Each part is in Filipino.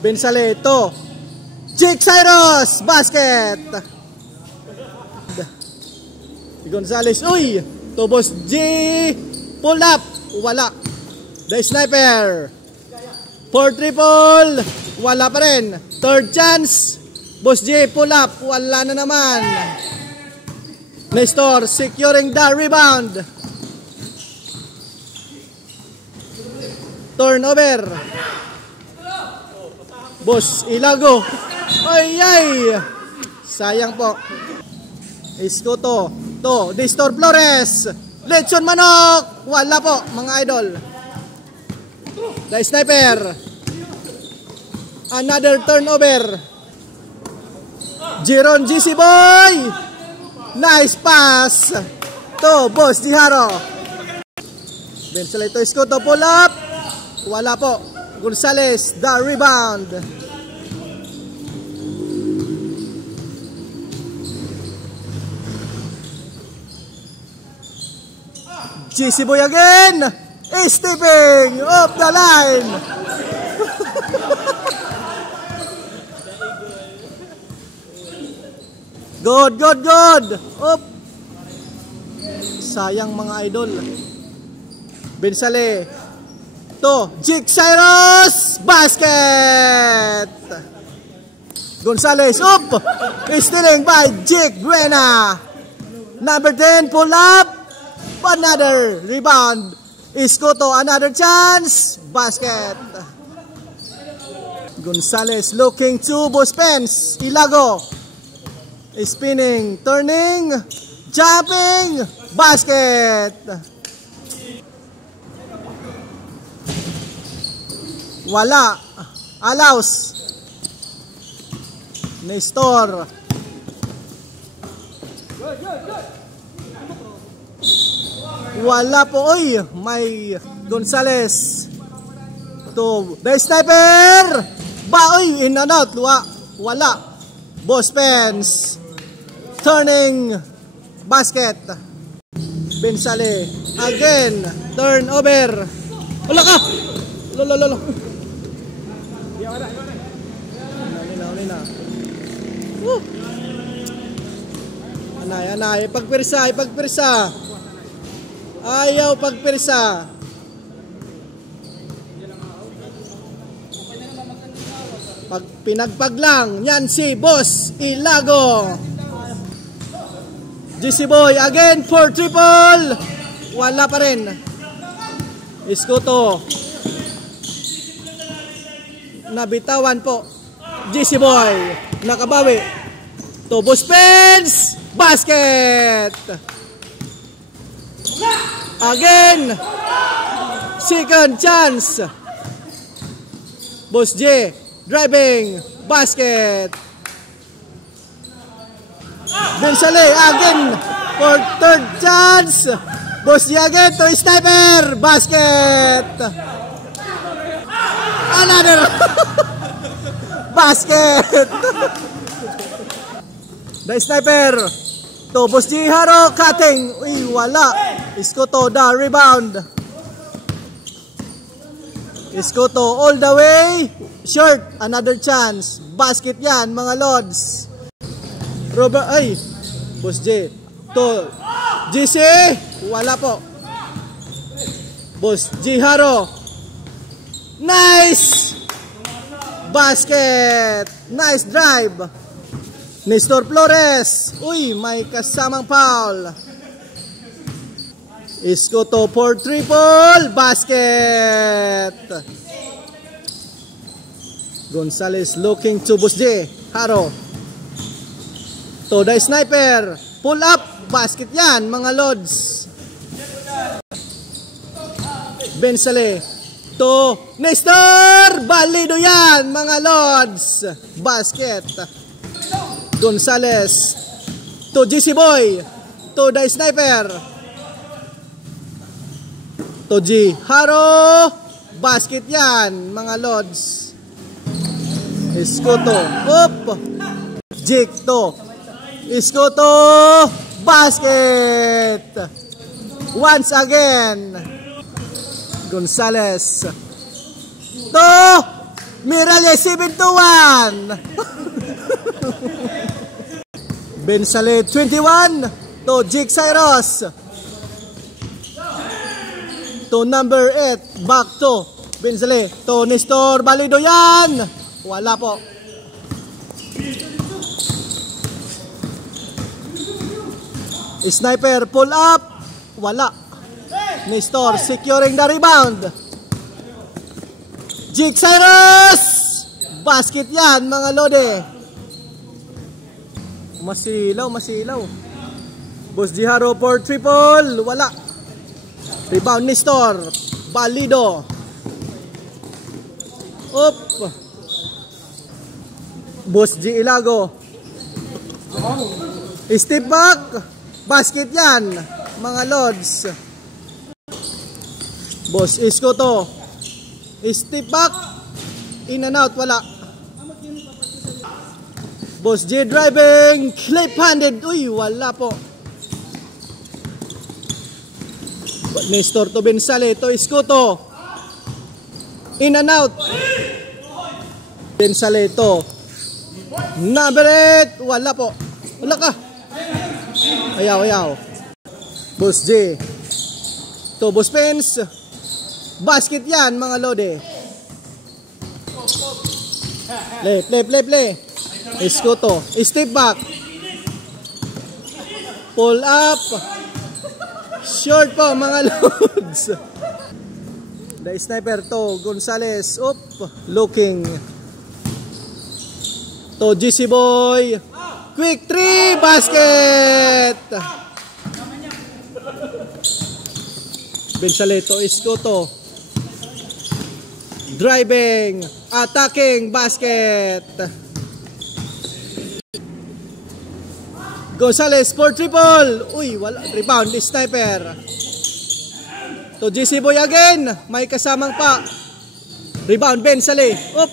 Bensale to Jake Cyrus, basket. Gonzales, uy, to Boss G, pull up, wala. The Sniper, 4 triple, wala pa rin. Third chance, Boss G, pull up, wala na naman. Nestor securing the rebound. Turnover. Boss Ilago. Ay. Sayang po. Escoto. To Nestor Flores. Lechon Manok. Wala po mga idol. The Sniper. Another turnover. Jeron GC Boy. Nice pass to Boss Jiharo. Bensale to Escoto, pull up. Wala po. Gonzales, the rebound. GC Boy again. Stepping off the line. Good. Up. Sayang mga idol. Bensale to Jake Cyrus, basket. Gonzales up. Stealing by Jake Buena. Number 10 pull up. Another rebound. Escoto, another chance. Basket. Gonzales looking to Boss Pence. Ilago. Spinning, turning, jumping, basket. Wala. Allows. Nestor. Wala po. Oy, may Gonzales. To the Sniper. Oy, in and out. Wala. Boss Pence. Turning. Basket. Bensale. Again. Turnover. Wala ka. Lolo. Uli na. Anay. Pagpirsa. Ayaw pagpirsa. Pag pinagpag lang. Yan si Boss Ilago. GC Boy again for triple. Wala pa rin. Escoto. Nabitawan po. GC Boy. Nakabawi. To Boss Pence. Basket. Again. Second chance. Boss J. Driving. Basket. Bensale again. For third chance. Boss J again to Sniper. Basket. Another. Basket. The Sniper to Boss Jiharo, cutting. Uy, wala. Escoto, the rebound. Escoto all the way. Short. Another chance. Basket yan mga Lods. Robert, ay. Boss J to GC. Wala po. Boss Jiharo. Nice. Basket. Nice drive. Nestor Flores. Uy, may kasamang foul. Escoto for triple. Basket. Gonzales looking to Boss J. Haro. To the Sniper. Pull up. Basket yan mga Lods. Bensale. To Nestor. Balido yan mga Lods. Basket. Gonzales. To GC Boy. To the Sniper. To G. Haro. Basket yan mga Lods. Escoto. Up. Jake to Escoto. Basket. Once again. Gonzales. To Miralles 7-1. Bensale 21 to Jake Cyrus. To number 8, back to Bensale to Nestor Balido yan. Wala po. Sniper pull up. Wala. Nestor securing the rebound. Jake Cyrus. Basket yan mga lode. Masilaw. Boss Jiharo for triple. Wala. Rebound Nestor Balido. Up. Boss G Ilago. Step back. Basket yan mga lods. Boss Isko to. Step back. In and out. Wala. Boss J driving. Left-handed. Uy, wala po. Nestor to Bensale to Isko to. In and out. Bensale to number 8. Wala po. Wala ka. Ayaw. Boss J to Boss Pence. Basket yan mga lode. Play. Isko to. Step back. Pull up. Short po mga lods. The sniper to Gonzales. Up. Looking. To GC Boy. Quick 3. Basket. Bensaleto Isko to. Driving. Attacking. Basket. Gonzales for triple. Uy, wala. Rebound, sniper. To GC Boy again. May kasamang pa. Rebound, Bensale. Up.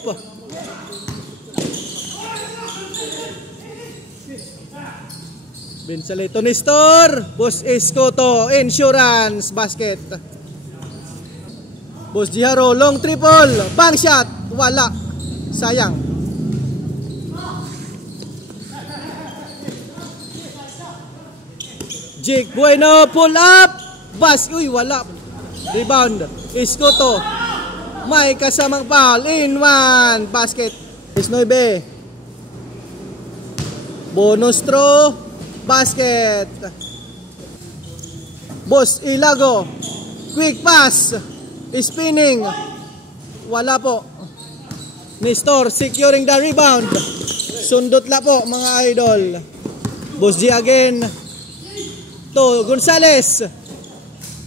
Bensale to Nestor. Boss Isko to. Insurance. Basket. Boss Jiharo, long triple. Bang shot. Wala. Sayang. Jake Bueno, pull up. Uy, wala. Rebound. Isko to. May kasamang foul. In one. Basket. 19. Bonus throw. Basket. Boss Ilago. Quick pass. Spinning. Wala po. Nestor securing the rebound. Sundot la po mga idol. Boss G again. To Gonzales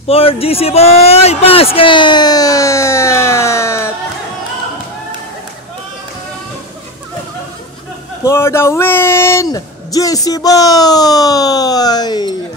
for GC Boy. Basket for the win, GC Boy.